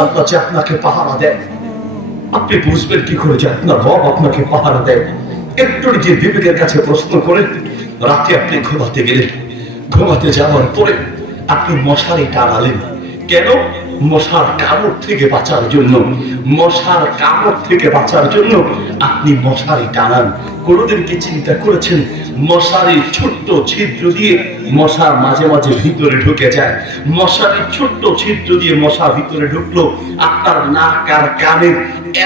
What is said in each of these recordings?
আল্লাহ যে আপনাকে পাহারা দেন, আপনি বুঝবেন কি করে যে আপনার রব আপনাকে পাহারা দেয়? একটু নিজের বিবেকের কাছে প্রশ্ন করে রাতে আপনি ঘুমাতে গেলেন, ঘুমাতে যাওয়ার পরে আপনি মশারি টানালেন। কেন? মশার কামড় থেকে বাঁচার জন্য। মশার কামড় থেকে বাঁচার জন্য আপনি মশারি টানান। কোনোদিন কি চিন্তা করেছেন মশারির ছোট্ট ছিদ্র দিয়ে মশা মাঝে মাঝে ভিতরে ঢুকে যায়? মশারির ছোট্ট ছিদ্র দিয়ে মশা ভিতরে ঢুকলো, আপনার নাক আর কানের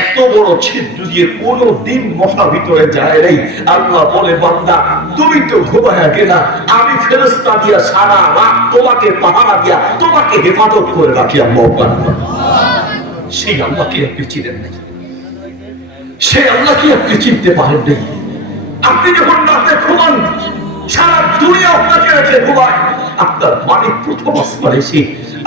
এত বড় ছিদ্র দিয়ে কোনো দিন মশা ভিতরে যায় নাই। আল্লাহ বলে, বান্দা তুমি তো ঘুমায়া গেলা, আমি ফেরেশতা দিয়া সারা রাত তোমাকে পাহারা দিয়া তোমাকে হেফাজত করে রাখি। আল্লাহু আকবার। সেই আল্লাহকে আপনি চিনেন নাই, সেই আল্লাহকে আপনি চিনতে পারেন নাই। আপনি যখন রাতে ঘুমান, সারা দুনিয়া আপনাকে রেখে ঘুমায়, আপনার মালিক প্রথম আসমানে এসে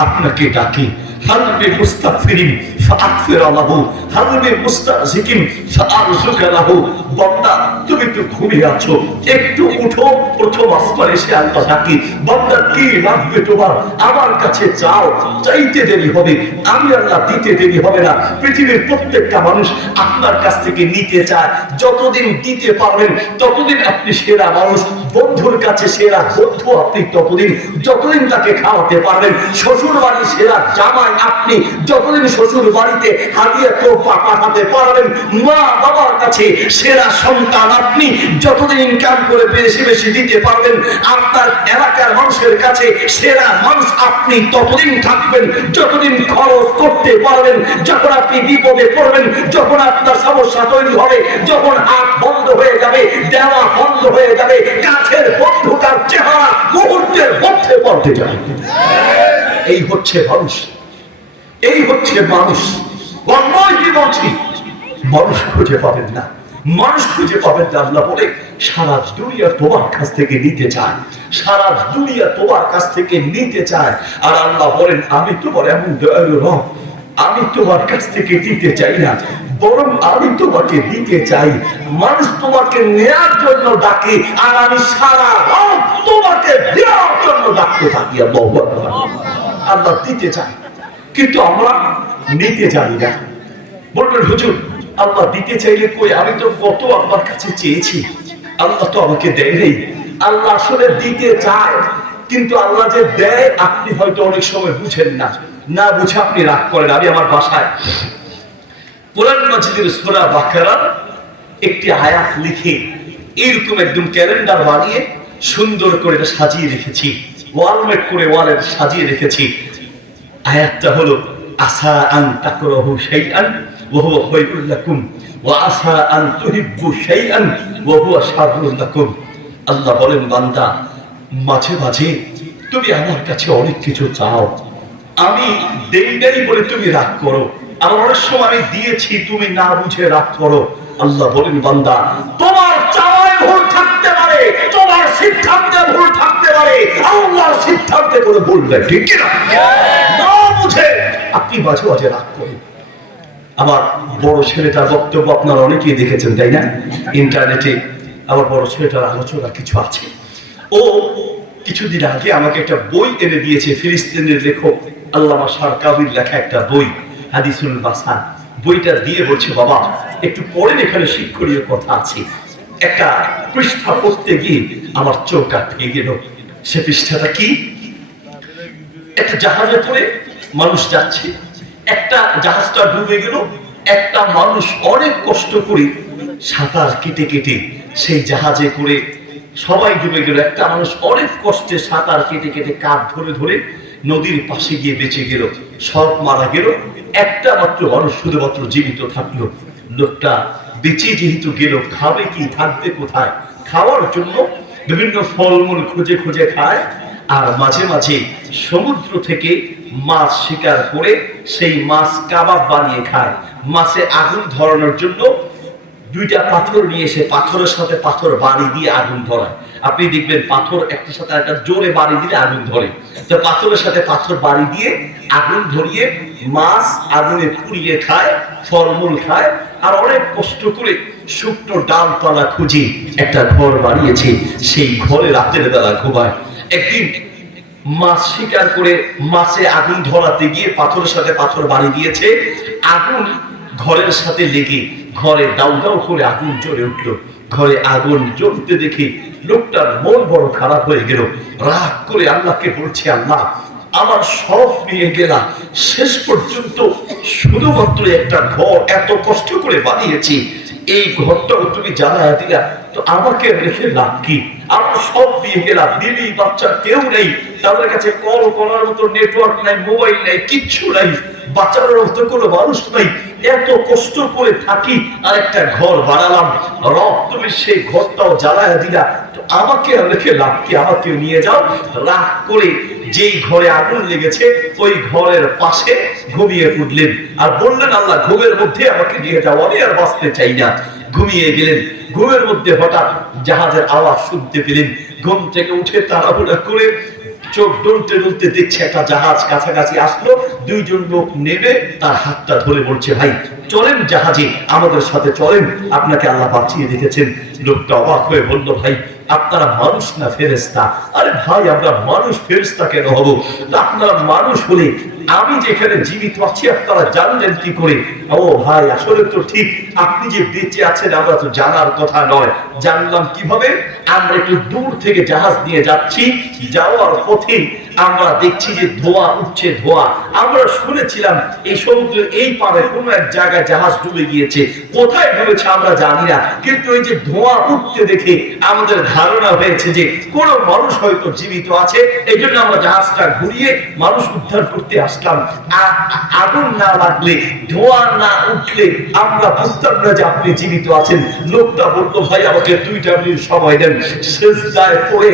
আপনাকে ডাকে, হালবে মুস্তাগফিরিন ফাগফির লাহু, হালবে মুস্তাযিকিন ফাআরযুকা লাহু। বান্দা তুমি তো ঘুমিয়ে আছো, একটু উঠো। প্রথম আসমানে এসে আল্লাহ ডাকে, বান্দা কি লাগবে তোমার? আমার কাছে চাও, চাইতে দেরি হবে, আমি আল্লাহ দিতে দেরি হবে না। পৃথিবীর প্রত্যেকটা মানুষ আপনার কাছ থেকে নিতে চায়, যতদিন দিতে পারবেন ততদিন আপনি সেরা মানুষ। বন্ধুর কাছে সেরা বন্ধু আপনি ততদিন, যতদিন তাকে খাওয়াতে পারবেন। শ্বশুর বাড়ি সেরা জামাই আপনি, যতদিন শ্বশুর বাড়িতে হাদিয়া তোফা পাঠাতে পারবেন। মা বাবার কাছে সেরা সন্তান আপনি, যতদিন ইনকাম করে বেশি বেশি দিতে পারবেন। আপনার এলাকার মানুষের কাছে সেরা মানুষ আপনি ততদিন থাকবেন, যতদিন খরচ করতে পারবেন। যখন আপনি বিপদে পড়বেন, যখন আপনার সমস্যা তৈরি হবে, যখন হাত বন্ধ হয়ে যাবে, দেওয়া বন্ধ হয়ে যাবে, কাছের বন্ধুটার চেহারা মুহূর্তের মধ্যে পাল্টে যাবে। এই হচ্ছে মানুষ, এই হচ্ছে মানুষ। কি বলছি, মানুষ খুঁজে পাবেন না, মানুষ খুঁজে পাবেন না। আল্লাহ বলে, সারা দুনিয়া তোমার কাছ থেকে নিতে চায়, সারা দুনিয়া তোমার কাছ থেকে নিতে চায়। আর আল্লাহ বলেন, আমি তোমার এমন দয়ালু রব, আমি তোমার কাছ থেকে দিতে চাই না, বরং আমি তোমাকে দিতে চাই। মানুষ তোমাকে নেয়ার জন্য ডাকে, আর আমি সারা রাত তোমাকে দেওয়ার জন্য ডাকতে থাকি। আল্লাহ দিতে চাই, কিন্তু আমরা নিতে জানি না। বলবেন, হুজুর আল্লাহ দিতে চাইলে কই? আমি তো কত আল্লাহর কাছে চেয়েছি, আল্লাহ তো আমাকে দেয় নেই। আল্লাহ আসলে দিতে চায়, কিন্তু আল্লাহ যে দেয় আপনি হয়তো অনেক সময় বুঝেন না, না বুঝে আপনি রাগ করেন। আমি আমার বাসায় কোরআন মাজিদের সূরা বাকারার একটি আয়াত লিখে এরকম একদম ক্যালেন্ডার বানিয়ে সুন্দর করে সাজিয়ে রেখেছি, ওয়ালমেট করে ওয়ালে সাজিয়ে রেখেছি। আয়াতটা হলো, আসা আন তাকরাহু শাইআন ওয়া হুয়া খায়রুল লাকুম ওয়া আসা আন তুহিব্বু শাইআন ওয়া হুয়া শাররুল লাকুম। আল্লাহ বলেন, বান্দা মাঝে মাঝে তুমি আমার কাছে অনেক কিছু চাও, আমি দেই নাই বলে তুমি রাগ করো। আবার অনেক সময় আমি দিয়েছি, তুমি না বুঝে রাগ করো। আল্লাহ বলেন, বান্দা তোমার চাওয়ায় ভুল থাকতে পারে, তোমার সিদ্ধান্তে ভুল থাকতে পারে, আল্লাহর সিদ্ধান্তে কোনো ভুল নেই, ঠিক কি না? না বুঝে আপনি মাঝে মাঝে রাগ করেন। আমার বড় ছেলেটার বক্তব্য আপনারা অনেকেই দেখেছেন, তাই না? ইন্টারনেটে আমার বড় ছেলেটার আলোচনা কিছু আছে। ও কিছুদিন আগে আমাকে একটা বই এনে দিয়েছে, ফিলিস্তিনের লেখক আল্লামা শারকাবির লেখা একটা বই, হাদিসুল বাসান। বইটা দিয়ে বলছে, বাবা একটু পড়েন, এখানে শিক্ষণীয় কথা আছে। একটা পৃষ্ঠা পড়তে গিয়ে আমার চোখ আটকে গেল। সে পৃষ্ঠাটা কি? একটা জাহাজে করে মানুষ যাচ্ছে, একটা জাহাজটা ডুবে গেল, একটা মানুষ অনেক কষ্ট করে সাঁতার কেটে কেটে সেই জাহাজে করে, সবাই ডুবে গেল, একটা মানুষ অনেক কষ্টে সাঁতার কেটে কেটে কাঠ ধরে ধরে নদীর পাশে গিয়ে বেঁচে গেল। সব মারা গেল, একটা মাত্র মানুষ শুধুমাত্র জীবিত থাকলো। লোকটা বেঁচে যেহেতু গেল, খাবে কি, থাকবে কোথায়? খাওয়ার জন্য বিভিন্ন ফলমূল খুঁজে খুঁজে খায়, আর মাঝে মাঝে সমুদ্র থেকে মাছ শিকার করে সেই মাছ কাবাব বানিয়ে খায়। মাছে আগুন ধরানোর জন্য দুইটা পাথর নিয়ে এসে পাথরের সাথে পাথর বাড়ি দিয়ে আগুন ধরায়। আপনি দেখবেন পাথর একটার সাথে একটা জোরে বাড়ি দিলে আগুন ধরে, তো পাথরের সাথে পাথর বাড়ি দিয়ে আগুন ধরিয়ে মাছ আগুনে পুড়িয়ে খায়, ফলমূল খায়, আর অনেক কষ্ট করে শুকনো ডালপালা খুঁজে একটা ঘর বানিয়েছে, সেই ঘরে রাতের বেলা ঘুমায়। একদিন মাছ শিকার করে মাছে আগুন ধরাতে গিয়ে পাথরের সাথে পাথর বাড়ি দিয়েছে, আগুন ঘরের সাথে লেগে ঘরে দাউ দাউ করে আগুন জ্বলে উঠলো। ঘরে আগুন জ্বলতে দেখে লোকটার মন বড় খারাপ হয়ে গেল। রাগ করে আল্লাহকে বলছে, আল্লাহ আমার সব নিয়ে গেলা, শেষ পর্যন্ত শুধুমাত্র একটা ঘর এত কষ্ট করে বানিয়েছি, এই ঘরটাও তুমি জ্বালায়া দিলা, তো আমাকে রেখে লাভ কি? আমার সব নিয়ে গেলাম, বিবি বাচ্চা কেউ নেই, তাদের কাছে কল করার মতো নেটওয়ার্ক নাই, মোবাইল নাই, কিচ্ছু নাই, বাঁচানোর মতো কোনো মানুষ নাই, এত কষ্ট করে থাকি আর একটা ঘর বানালাম, রব তুমি সেই ঘরটাও জ্বালায়া দিলা, তো আমাকে রেখে লাভ কি? আমাকে নিয়ে যাও। রাগ করে যেই ঘরে আগুন লেগেছে ওই ঘরের পাশে ঘুমিয়ে পড়লেন আর বললেন, আল্লাহ ঘুমের মধ্যে আমাকে নিয়ে যাও, আমি আর বাঁচতে চাই না। ঘুমিয়ে গেলেন। ঘুমের মধ্যে হঠাৎ জাহাজের আওয়াজ শুনতে পেলেন। ঘুম থেকে উঠে তাড়াহুড়া করে চোখ ডলতে ডলতে দেখছে একটা জাহাজ কাছাকাছি আসলো। দুইজন লোক নেমে তার হাতটা ধরে বলছে, ভাই চলেন জাহাজে, আমাদের সাথে চলেন, আপনাকে আল্লাহ বাঁচিয়ে রেখেছেন। লোকটা অবাক হয়ে বলল, ভাই আপনারা মানুষ না ফেরেশতা? আরে ভাই আমরা মানুষ, ফেরেশতা কেন হব? আপনারা মানুষ হলে আমি যেখানে জীবিত আছি আপনারা জানলেন কি করে? ও ভাই আসলে তো ঠিক, আপনি যে বেঁচে আছেন আমরা তো জানার কথা নয়, জানলাম কিভাবে? আমরা একটু দূর থেকে জাহাজ নিয়ে যাচ্ছি, যাওয়ার পথে আমরা দেখছি যে ধোঁয়া উঠছে, ধোঁয়া। আমরা শুনেছিলাম এই সমুদ্রের এই পারে কোনো এক জায়গায় জাহাজ ডুবে গিয়েছে, কোথায় ডুবেছে আমরা জানি না, কিন্তু এই যে ধোঁয়া উঠতে দেখে আমাদের ধারণা হয়েছে যে কোনো মানুষ হয়তো জীবিত আছে, এই জন্য আমরা জাহাজটা ঘুরিয়ে মানুষ উদ্ধার করতে আসলাম। আগুন না লাগলে, ধোঁয়া না উঠলে আমরা বুঝতাম না যে আপনি জীবিত আছেন। লোকটা বলতো, ভাই আমাকে 2টা মিনিট সময় দেন। সিজদায় পড়ে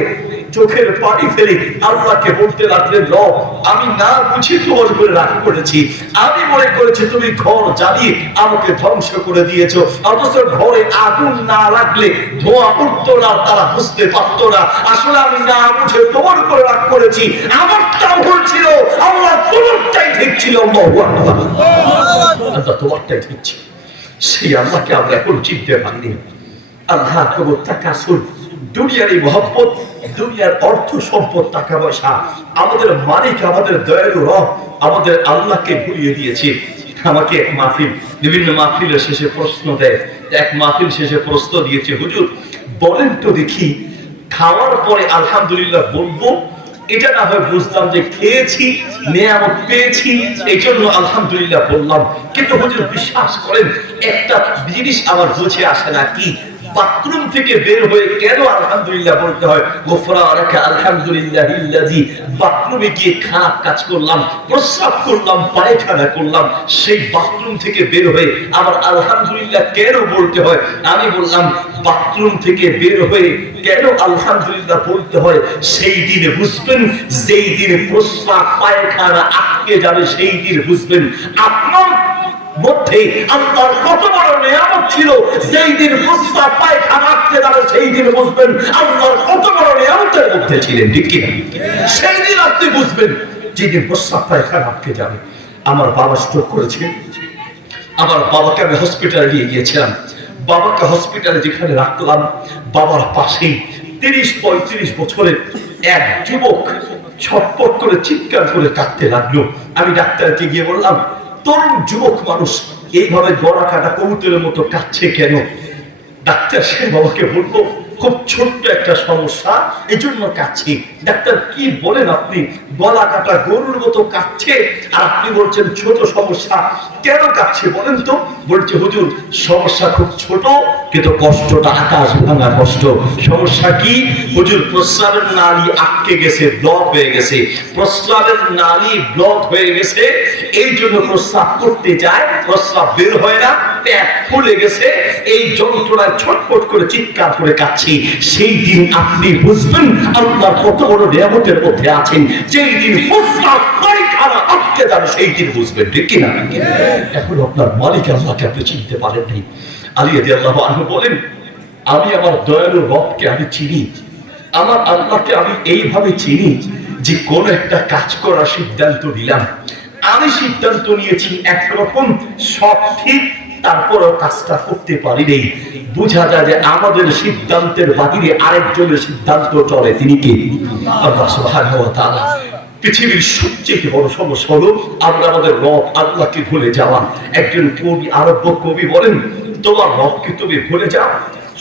চোখের পানি ফেলে আল্লাহকে বলতে লাগলেন, রব আমি না বুঝে তোমার উপরে রাগ করেছি, আমি মনে করেছি তুমি ঘর জ্বালিয়ে আমাকে ধ্বংস করে দিয়েছো, অথচ ঘরে আগুন না লাগলে ধোঁয়া উঠতো না, তারা বুঝতে পারতো না। আসলে আমি না বুঝে তোমার উপরে রাগ করেছি, আমারটা ভুল ছিল, আল্লাহ তোমারটাই ঠিক ছিল। আল্লাহ তোমারটাই ঠিক ছিল। সেই আল্লাহকে আমরা এখন চিনতে পারিনি। আল্লাহ কেবল তাকাসুর, দুনিয়ার এই মহব্বত, দুনিয়ার অর্থ সম্পদ, টাকা পয়সা আমাদের মালিক, আমাদের দয়ালু রব, আমাদের আল্লাহকে ভুলিয়ে দিয়েছে। আমাকে এক মাহফিল, বিভিন্ন মাহফিলের শেষে প্রশ্ন দেয়, এক মাহফিল শেষে প্রশ্ন দিয়েছে, হুজুর বলেন তো দেখি, খাওয়ার পরে আলহামদুলিল্লাহ বলবো, এটা না হয় বুঝতাম যে খেয়েছি, নেয়ামত পেয়েছি, এই জন্য আলহামদুলিল্লাহ বললাম, কিন্তু হুজুর বিশ্বাস করেন একটা জিনিস আমার বুঝে আসে না, কি বাথরুম থেকে বের হয়ে কেন আলহামদুলিল্লাহ বলতে হয়? গোফরানাকা আলহামদুলিল্লাহিল্লাযী, বাথরুমে গিয়ে খারাপ কাজ করলাম, প্রস্রাব করলাম, পায়খানা করলাম, সেই বাথরুম থেকে বের হয়ে আবার আলহামদুলিল্লাহ কেন বলতে হয়? আমি বললাম বাথরুম থেকে বের হয়ে কেন আলহামদুলিল্লাহ বলতে হয় সেই দিনে বুঝবেন, যেই দিনে প্রস্রাব পায়খানা আটকে যাবে সেই দিন বুঝবেন আপনার মধ্যে আল্লাহর কত বড় নিয়ামত ছিল। যেই দিন প্রস্রাব পায়খানা আটকে যাবে সেই দিন বুঝবেন আল্লাহর কত বড় নিয়ামতের মধ্যে ছিলেন, ঠিক কি? সেই দিন আপনি বুঝবেন যেদিন প্রস্রাব পায়খানা আটকে যাবে। আমার বাবা স্ট্রোক করেছে, আমার বাবাকে আমি হসপিটালে নিয়ে গিয়েছিলাম। বাবাকে হসপিটালে যেখানে রাখলাম, বাবার পাশেই 30-35 বছরের এক যুবক ছটপট করে চিৎকার করে কাঁদতে লাগলো। আমি ডাক্তারকে গিয়ে বললাম, তরুণ যুবক মানুষ এইভাবে গলা কাটা কবুতরের মতো কাঁদছে কেন? ডাক্তার সে বাবাকে বলবো, খুব ছোট্ট একটা সমস্যা, এই জন্য কাঁদছি। ডাক্তার কি বলেন আপনি? গলা কাটা গরুর মতো কাঁদছে আর আপনি বলছেন ছোট সমস্যা, কেন কাঁদছে বলেন তো? বলছে হুজুর সমস্যা খুব ছোট, কিন্তু কষ্টটা আকাশ ভাঙা কষ্ট। সমস্যা কি? হুজুর প্রস্রাবের নালী আটকে গেছে, ব্লক হয়ে গেছে, প্রস্রাবের নালী ব্লক হয়ে গেছে, এই জন্য প্রস্রাব করতে যায়, প্রস্রাব বের হয় না, পেট ফুলে গেছে, এই যন্ত্রণায় ছটফট করে চিৎকার করে কাঁদছি। সেই দিন আপনি বুঝবেন আল্লাহর কত বড় নিয়ামতের মধ্যে আছেন। যেই দিন প্রস্রাব পায়খানা আটকে যাবে সেই দিন বুঝবেন, ঠিক কিনা? এখন আপনার মালিক আল্লাহকে আপনি চিনতে পারেন নাই। আলী রাদিয়াল্লাহু আনহু বলেন, আমি আমার দয়ালু রবকে আমি চিনি, আমার আল্লাহকে আমি এইভাবে চিনি যে কোন একটা কাজ করার সিদ্ধান্ত নিলাম, আমি সিদ্ধান্ত নিয়েছি একরকম সব ঠিক, তারপরও কাজটা করতে পারি নেই। বোঝা যায় যে আমাদের সিদ্ধান্তের বাহিরে আরেকজনের সিদ্ধান্ত চলে, তিনি কে? আল্লাহ সুবহানাহু ওয়া তাআলা। পৃথিবীর সবচেয়ে বড় সমস্যা হলো আমরা আমাদের রব আল্লাহকে ভুলে যাওয়া। একজন কবি, আরব্য কবি বলেন, তোমার রবকে তুমি ভুলে যাও।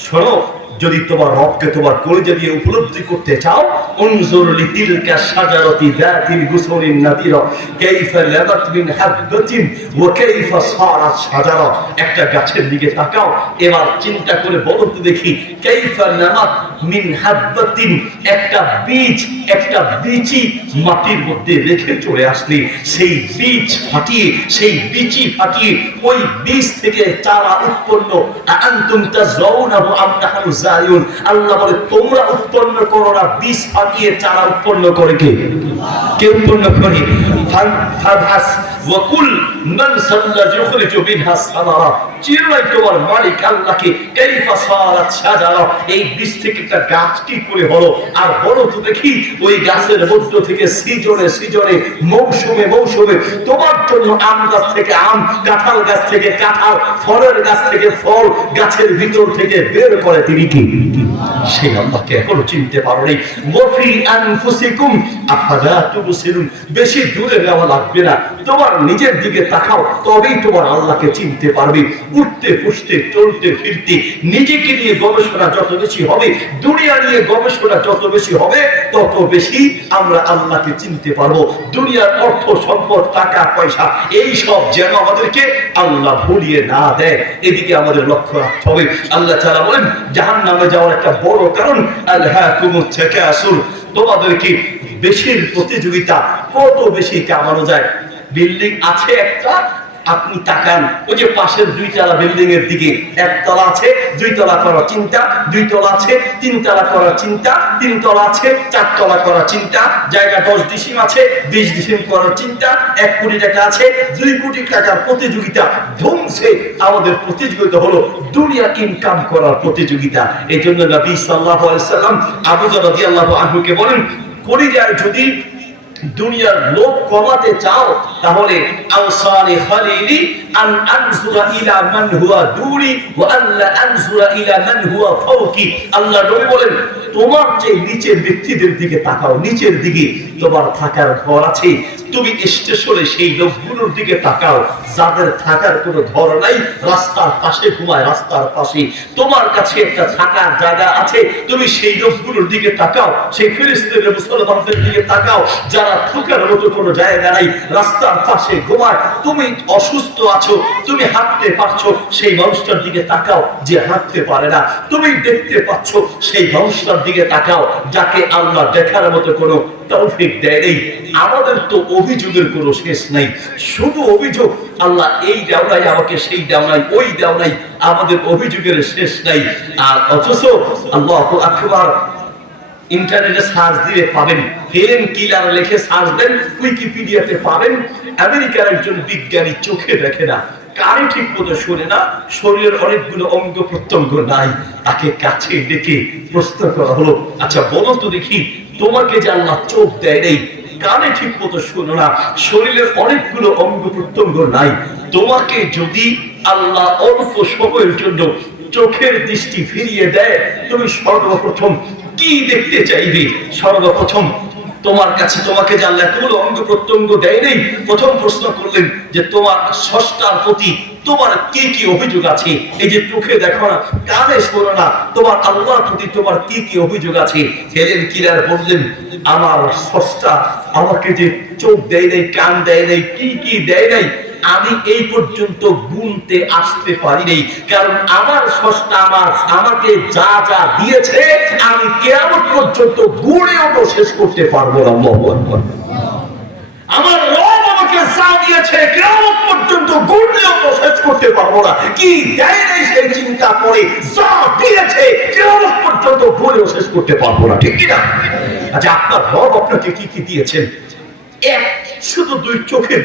শোনো, যদি তোমার রবকে তোমার কলিজা দিয়ে উপলব্ধি করতে চাও, উনজুর লিতিলকা শাজারাতি যাতিল গুসুরিন নাদিরা কাইফা লাবাত মিন হাববাতিন ওয়া কাইফা সারাত শাজারা। একটা গাছের দিকে তাকাও, এবার চিন্তা করে বলো তো দেখি, কাইফা লাবাত মিন হাববাতিন, একটা বীজ, একটা বীজই মাটির মধ্যে রেখে চলে আসলে সেই বীজ ফাটিয়ে, সেই বীজই ফাটিয়ে ওই বীজ থেকে চারা উৎপন্ন। আনতুম তাযাউনাহু আম নাহনু যায়ুন, আল্লাহ বলে তোমরা উৎপন্ন করো না, বীজ ফাটিয়ে চারা উৎপন্ন করে কে? কে উৎপন্ন করে? ফাবহাস ওয়া কুল মান সাল্লা যুখরিজু মিনহা সামারা, চিরলাই তোমার মালিক আল্লাহকে কাইফা সারাত শাজারা, এই বীজ থেকে একটা গাছ কি করে হলো। আর বলো তো দেখি, ওই গাছের মধ্য থেকে সিজনে সিজনে, মৌসুমে মৌসুমে তোমার জন্য আম গাছ থেকে আম, কাঁঠাল গাছ থেকে কাঁঠাল, ফলের গাছ থেকে ফল গাছের ভিতর থেকে বের করে তিনি কি? সেই আল্লাহকে এখনো চিনতে পারোনি। ওয়াফি আনফুসিকুম আফালা তুবসিরুন, বেশি দূরে যাওয়া লাগবে না, তোমার নিজের দিকে তাকাও, তবেই তোমার আল্লাহকে চিনতে পারবে। উঠতে বসতে চলতে ফিরতে নিজেকে নিয়ে গবেষণা যত বেশি হবে, দুনিয়া নিয়ে গবেষণা যত বেশি হবে, তত বেশি আমরা আল্লাহকে চিনতে পারবো। দুনিয়ার অর্থ সম্পদ, টাকা পয়সা, এই সব যেন আমাদেরকে আল্লাহ ভুলিয়ে না দেয়, এদিকে আমাদের লক্ষ্য রাখতে হবে। আল্লাহ তাআলা বলেন, জাহান্নামে যাওয়ার একটা বড় কারণ আলহাকুমুত তাকাসুর, তোমাদেরকে বেশির প্রতিযোগিতা, কত বেশি কামানো যায়। বিল্ডিং আছে একটা, আপনি তাকান ওই যে পাশের দুইতলা বিল্ডিং এর দিকে, একতলা আছে দুইতলা করার চিন্তা, দুইতলা আছে তিনতলা করার চিন্তা, তিনতলা আছে চারতলা করার চিন্তা, জায়গা 10 ডিসিম আছে 20 ডিসিম করার চিন্তা, 1 কোটি টাকা আছে 2 কোটি টাকার প্রতিযোগিতা। ধ্বংসে আমাদের প্রতিযোগিতা হলো দুনিয়া ইনকাম করার প্রতিযোগিতা। এই জন্য নবী সাল্লাল্লাহু আলাইহি সাল্লাম আবু যর রাদিয়াল্লাহু আনহুকে বলেন, কলিজায় যদি দুনিয়ার লোভ কমাতে চাও, তাহলে আওসানি খালিলি আন আনজুরা ইলা মান হুয়া দুরি ওয়া আল্লা আনজুরা ইলা মান হুয়া ফাওকি। আল্লাহ নবী বলেন, তোমার যে নিচের ব্যক্তিদের দিকে তাকাও, নিচের দিকে তোমার থাকার ঘর আছে, তুমি স্টেশনে সেই লোকগুলোর দিকে তাকাও যাদের থাকার কোনো ঘর নাই, রাস্তার পাশে ঘুমায়, রাস্তার পাশে। তোমার কাছে একটা থাকার জায়গা আছে, তুমি সেই লোকগুলোর দিকে তাকাও, সেই ফিলিস্তিনের মুসলমানদের দিকে তাকাও যারা থাকার মতো কোনো জায়গা নাই, রাস্তার পাশে ঘুমায়। তুমি অসুস্থ আছো, তুমি হাঁটতে পারছো, সেই মানুষটার দিকে তাকাও যে হাঁটতে পারে না। তুমি দেখতে পাচ্ছ, সেই মানুষটার দিকে তাকাও যাকে আল্লাহ দেখার মতো কোনো তৌফিক দেয় নেই। আমাদের তো অভিযোগের কোনো শেষ নাই, শুধু অভিযোগ, আল্লাহ এই দাও নাই আমাকে, সেই দাও নাই, ওই দাও নাই, আমাদের অভিযোগের শেষ নাই। আর অথচ আল্লাহু আকবার, ইন্টারনেটে সার্চ দিয়ে পাবেন, পেন কিলার লিখে সার্চ দেন, উইকিপিডিয়াতে পাবেন। আমেরিকার একজন বিজ্ঞানী চোখে দেখে না, কানে ঠিক মতো শোনে না, শরীরের অনেকগুলো অঙ্গ প্রত্যঙ্গ নাই, তাকে কাছে ডেকে প্রশ্ন করা হলো, আচ্ছা বলো তো দেখি, তোমাকে যে আল্লাহ চোখ দেয় নেই, কানে ঠিক মতো শোনো না, শরীরের অনেকগুলো অঙ্গ প্রত্যঙ্গ নাই, তোমাকে যদি আল্লাহ অল্প সময়ের জন্য চোখের দৃষ্টি ফিরিয়ে দেয়, তুমি সর্বপ্রথম কি দেখতে চাইবে? সর্বপ্রথম তোমার কাছে, তোমাকে যে আল্লাহ এতগুলো অঙ্গ প্রত্যঙ্গ দেয় নেই, প্রথম প্রশ্ন করলেন যে তোমার স্রষ্টার প্রতি তোমার কি কি অভিযোগ আছে? এই যে চোখে দেখো না, কানে শোনো না, তোমার আল্লাহর প্রতি তোমার কি কি অভিযোগ আছে? হেলেন কিলার বললেন, আমার স্রষ্টা আমাকে যে চোখ দেয় নাই, কান দেয় নাই, কি কি দেয় নাই, আমি এই পর্যন্ত গুনতে আসতে পারি নাই, কারণ আমার স্রষ্টা আমাকে যা যা দিয়েছে আমি কিয়ামত পর্যন্ত গুণেও তো শেষ করতে পারবো না। আল্লাহু আকবার। আমার রব আমাকে যা দিয়েছে কিয়ামত পর্যন্ত গুণেও তো শেষ করতে পারবো না। কি দেয় নাই সেই চিন্তা করে, যা দিয়েছে কিয়ামত পর্যন্ত গুণেও শেষ করতে পারবো না, ঠিক কি না? আচ্ছা, আপনার রব আপনাকে কি কি দিয়েছেন? এক, শুধু 2 চোখের,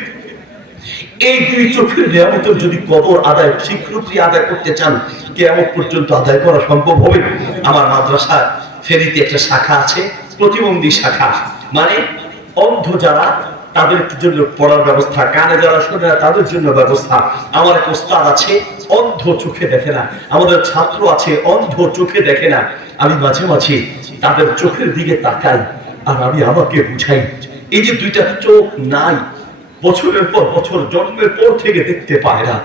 এই 2 চোখের নিয়ামতের যদি কদর আদায়, স্বীকৃতি আদায় করতে চান, কিয়ামত পর্যন্ত আদায় করা সম্ভব হবে? আমার মাদ্রাসা ফেরিতে একটা শাখা আছে, প্রতিবন্ধী শাখা, মানে অন্ধ যারা, তাদের জন্য পড়ার ব্যবস্থা, কানে যারা শোনে না তাদের জন্য ব্যবস্থা। আমার এক ওস্তাদ আছে, অন্ধ, চোখে দেখে না। আমাদের ছাত্র আছে, অন্ধ, চোখে দেখে না। আমি মাঝে মাঝে তাদের চোখের দিকে তাকাই আর আমি আমাকে বুঝাই, এই যে দুইটা চোখ নাই, বছরের পর বছর জন্মের পর থেকে দেখতে পায় না,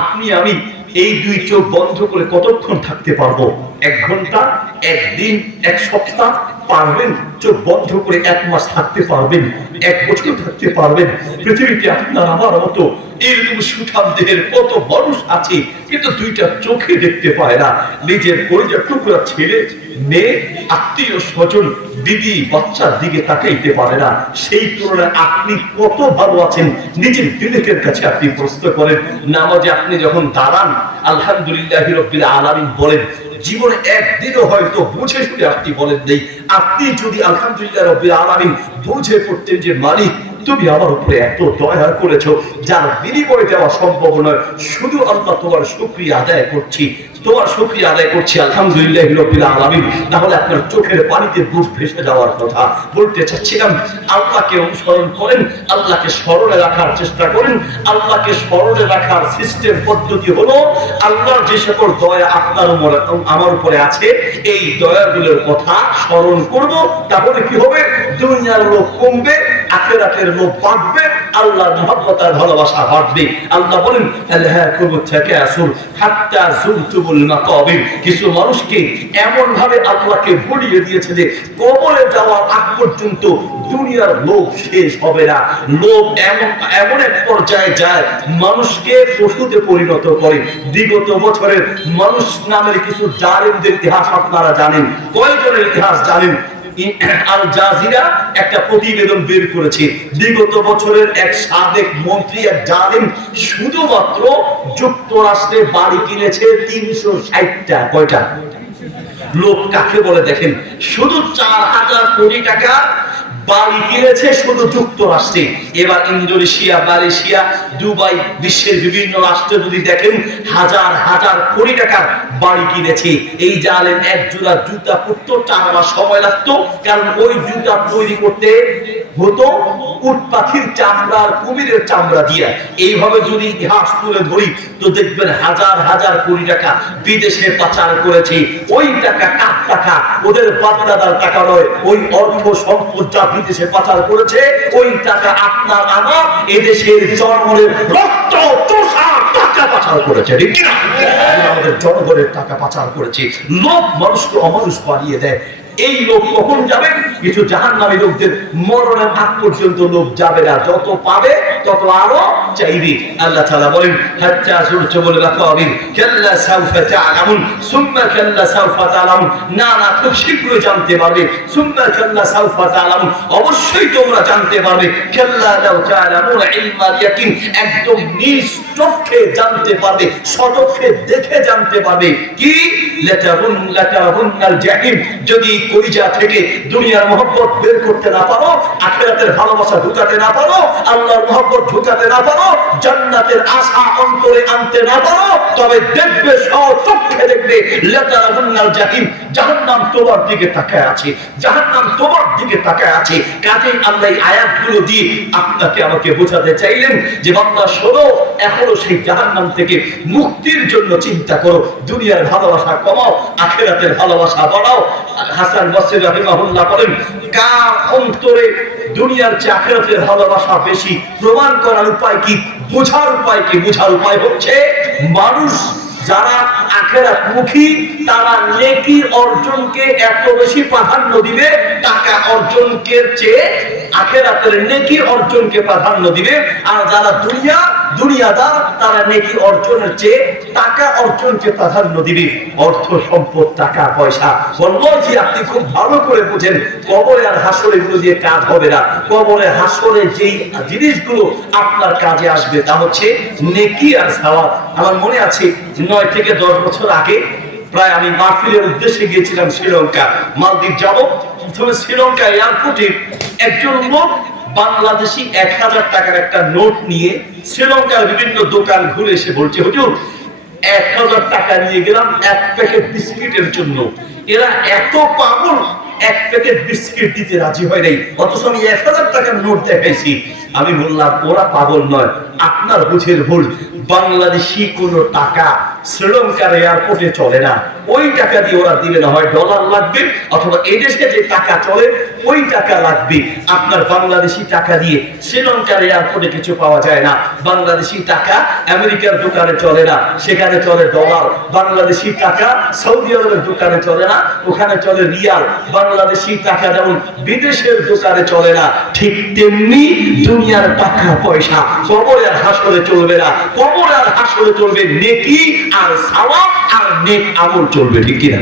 আপনি আমি এই দুই চোখ বন্ধ করে কতক্ষণ থাকতে পারবো? 1 ঘন্টা, 1 দিন, 1 সপ্তাহ পারবেন? চোখ বন্ধ করে 1 মাস থাকতে পারবেন? 1 বছর থাকতে পারবেন? পৃথিবীতে আপনার আমার মতো এরকম সুঠাম দেহের কত মানুষ আছে, কিন্তু দুইটা চোখে দেখতে পায় না। নিজের পরিচয় টুকরা ছেলে মেয়ে, আত্মীয় স্বজন, বিবি বাচ্চার দিকে তাকাইতে পারে না। সেই তুলনায় আপনি কত ভালো আছেন নিজের বিবেকের কাছে আপনি প্রশ্ন করেন। নামাজে আপনি যখন দাঁড়ান আলহামদুলিল্লাহি রাব্বিল আলামিন বলেন, জীবনে একদিনও হয়তো বুঝে শুনে আপনি বলেন নেই। আপনি যদি আলহামদুলিল্লাহ রাব্বিল আলামিন বুঝে পড়তেন যে মালিক তুমি আমার উপরে এত দয়া করেছো, যার বিনিময়ে দেওয়া সম্ভব নয়, শুধু আল্লাহ তোমার শুকরিয়া আদায় করছি, তোমার শুকরিয়া আদায় করছি আলহামদুলিল্লাহি রাব্বিল আলামিন, তাহলে আপনার চোখের পানিতে বুক ভেসে যাওয়ার কথা। বলতে চাচ্ছিলাম, আল্লাহকে অনুসরণ করেন, আল্লাহকে স্মরণে রাখার চেষ্টা করেন। আল্লাহকে স্মরণে রাখার সিস্টেম পদ্ধতি হলো, আল্লাহর যে সকল দয়া আপনার আমার উপরে আছে, এই দয়াগুলোর কথা স্মরণ করব। তাহলে কি হবে? দুনিয়ার লোক কমবে, আখিরাতের লোক বাড়বে, আল্লাহর মহব্বত আর ভালোবাসা বাড়বে। আল্লাহ বলেন, আলহাকুমুত তাকাসুর হাত্তা যুরতুমুল মাকাবির। কিছু মানুষকে এমন ভাবে আল্লাহকে ভুলিয়ে দিয়েছে যে কবরে যাওয়ার আগ পর্যন্ত দুনিয়ার লোভ শেষ হবে না। লোভ এমন এক পর্যায়ে যায়, মানুষকে পশুতে পরিণত করে। বিগত বছরের মানুষ নামের কিছু জালিমদের ইতিহাস আপনারা জানেন। কয়জনের ইতিহাস জানেন? আল জাজিরা একটা প্রতিবেদন বের করেছে, বিগত বছরের এক সাবেক মন্ত্রী, এক জালিম, শুধুমাত্র যুক্তরাষ্ট্রে বাড়ি কিনেছে 360টা। কয়টা? লোক কাকে বলে দেখেন, শুধু 4000 কোটি টাকা বাড়ি কিনেছে শুধু যুক্তরাষ্ট্রে। এবার ইন্দোনেশিয়া, মালয়েশিয়া, দুবাই, বিশ্বের বিভিন্ন রাষ্ট্রে যদি দেখেন, হাজার হাজার কোটি টাকার বাড়ি কিনেছে। এই জালেম এক জোড়া জুতা পরতো, 4 মাস সময় লাগতো, কারণ ওই জুতা তৈরি করতে হতো উট পাখির চামড়া আর কুমিরের চামড়া দিয়া। এইভাবে যদি ইতিহাস তুলে ধরি তো দেখবেন হাজার হাজার কোটি টাকা বিদেশে পাচার করেছে। ওই টাকা কার টাকা? ওদের বাপদাদার টাকা নয়। ওই অর্থ সম্পদ যা বিদেশে পাচার করেছে, ওই টাকা আপনার আমার এদেশের জনগণের রক্ত চোষা টাকা পাচার করেছে। ঠিক না? আমাদের জনগণের টাকা পাচার করেছে। লোক মানুষকে অমানুষ বানিয়ে দেয়। এই লোক কখন যাবে? কিছু জাহান্নামী লোকদের মরণের আগ পর্যন্ত লোক যাবে না, যত পাবে তত আরো চাইবে। আল্লাহ তাআলা বলেন, হাত্তা যুরতুমুল মাকাবির কাল্লা সাউফা তা'লামুন সুম্মা কাল্লা সাউফা তা'লামুন। না না, খুব শীঘ্রই জানতে পারবে। সুম্মা কাল্লা সাউফা তা'লামুন, অবশ্যই তোমরা জানতে পারবে। কাল্লা লাউ তা'লামুন ইলমাল ইয়াকিন, একদম নিজ চোখে জানতে পারবে, সচক্ষে দেখে জানতে পারবে। কি? লাতাহুন্নাল জাহিম, যদি কলিজা থেকে দুনিয়ার মহব্বত বের করতে না পারো, আখিরাতের ভালোবাসা ঢুকাতে না পারো, আল্লাহর মহব্বত ঢুকাতে না পারো, জান্নাতের আশা অন্তরে আনতে না পারো, তবে দেখবে, সচক্ষে দেখবে, লাতাহুন্নাল জাহিম, জাহান্নাম তোমার দিকে তাকায় আছে, জাহান্নাম তোমার দিকে তাকায় আছে। কাজেই আল্লাহ এই আয়াতগুলো দিয়ে আপনাকে আমাকে বোঝাতে চাইলেন যে বান্দা শোনো, এখনো সেই জাহান্নাম থেকে মুক্তির জন্য চিন্তা করো। দুনিয়ার ভালোবাসা কমাও, আখিরাতের ভালোবাসা বাড়াও। হাসান বসরি রাহিমাহুল্লাহ বলেন, কার অন্তরে দুনিয়ার চেয়ে আখিরাতের ভালোবাসা বেশি, প্রমাণ করার উপায় কি? বোঝার উপায় কি? বোঝার উপায় হচ্ছে, মানুষ যারা আখিরাত মুখী তারা নেকি অর্জনকে এত বেশি প্রাধান্য দিবে, টাকা অর্জনকে চেয়ে আখিরাতের নেকি অর্জনকে প্রাধান্য দিবে। আর যারা দুনিয়াদার তারা নেকি অর্জনের চেয়ে টাকা অর্জনকে প্রাধান্য দিবে। অর্থ সম্পদ, টাকা পয়সা, বল্লভজি আপনি খুব ভালো করে বুঝেন, কবরে আর হাসরে এগুলো দিয়ে কাজ হবে না। কবরে হাসরে যেই জিনিসগুলো আপনার কাজে আসবে তা হচ্ছে নেকি আর সওয়াব। আমার মনে আছে 9 থেকে 10 বছর আগে প্রায় আমি মাহফিলের উদ্দেশ্যে গিয়েছিলাম শ্রীলঙ্কা। মালদ্বীপ যাব, প্রথমে শ্রীলঙ্কা এয়ারপোর্টে একজন লোক বাংলাদেশি 1000 টাকার একটা নোট নিয়ে শ্রীলঙ্কার বিভিন্ন দোকান ঘুরে এসে বলছে, হুজুর 1000 টাকা নিয়ে গেলাম 1 প্যাকেট বিস্কিটের জন্য। এরা এত পাগল, 1 প্যাকেট বিস্কিট দিতে রাজি হয় নাই, অথচ আমি 1000 টাকার নোট দেখাইছি। আমি বললাম, ওরা পাগল নয়, আপনার বুঝের ভুল। বাংলাদেশি কোনো টাকা শ্রীলঙ্কার এয়ারপোর্টে চলে না। ওই টাকা দিয়ে ওরা দিবে না, হয় ডলার লাগবে অথবা এই দেশে যে টাকা চলে ওই টাকা লাগবে। আপনার বাংলাদেশি টাকা দিয়ে শ্রীলঙ্কার এয়ারপোর্টে কিছু পাওয়া যায় না। বাংলাদেশি টাকা আমেরিকার দোকানে চলে না, সেখানে চলে ডলার। বাংলাদেশি টাকা সৌদি আরবের দোকানে চলে না, ওখানে চলে রিয়াল। বাংলাদেশি টাকা যেমন বিদেশের দোকানে চলে না, ঠিক তেমনি দুনিয়ার টাকা পয়সা কবর আর হাসরে চলবে না। কবর আর হাসরে চলবে নেকি আর সওয়াব আর নেক আমল চলবে, ঠিক কিনা?